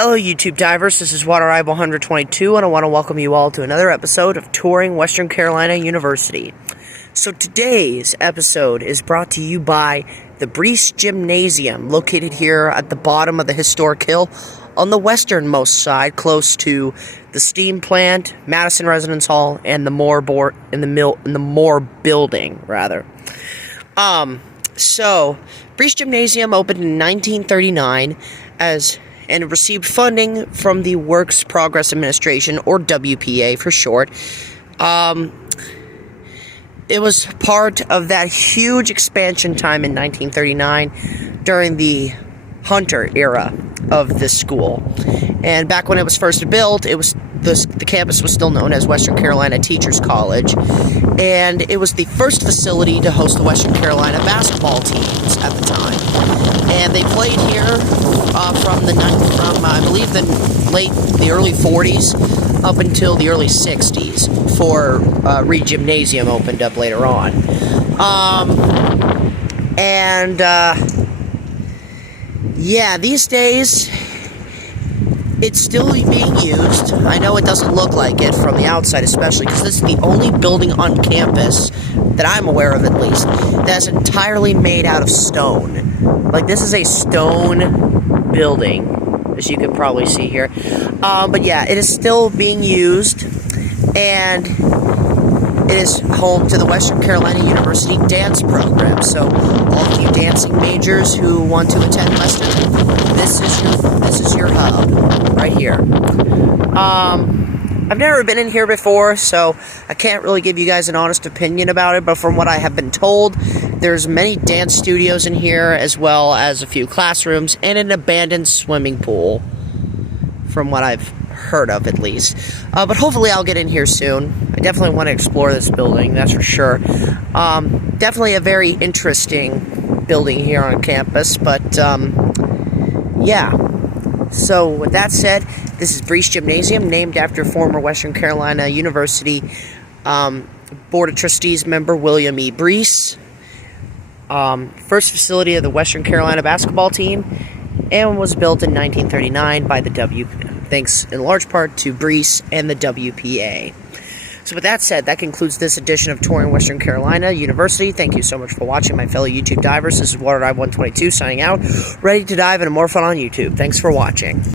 Hello YouTube divers, this is Water Eye 122 and I want to welcome you all to another episode of Touring Western Carolina University. So today's episode is brought to you by the Breese Gymnasium, located here at the bottom of the historic hill on the westernmost side, close to the steam plant, Madison Residence Hall, and the Moore building, rather. So Breese Gymnasium opened in 1939 and it received funding from the Works Progress Administration, or WPA for short. It was part of that huge expansion time in 1939 during the Hunter era of this school. And back when it was first built, the campus was still known as Western Carolina Teachers College, and it was the first facility to host the Western Carolina basketball teams at the time. And they played here from I believe the early 40s up until the early 60s before Reed Gymnasium opened up later on. Yeah, these days it's still being used. I know it doesn't look like it from the outside, especially because this is the only building on campus that I'm aware of, at least, that's entirely made out of stone. Like, this is a stone building, as you can probably see here. But yeah, it is still being used, and it is home to the Western Carolina University dance program. So, all of you dancing majors who want to attend Western, this is your hub right here. I've never been in here before, so I can't really give you guys an honest opinion about it, but from what I have been told, there's many dance studios in here, as well as a few classrooms, and an abandoned swimming pool, from what I've heard of, at least. But hopefully I'll get in here soon. I definitely want to explore this building, that's for sure. Definitely a very interesting building here on campus, but, yeah. So, with that said, this is Breese Gymnasium, named after former Western Carolina University Board of Trustees member William E. Breese. First facility of the Western Carolina basketball team, and was built in 1939 by thanks in large part to Breese and the WPA. So with that said, that concludes this edition of Touring Western Carolina University. Thank you so much for watching, my fellow YouTube divers. This is Water Eye 122 signing out, ready to dive into more fun on YouTube. Thanks for watching.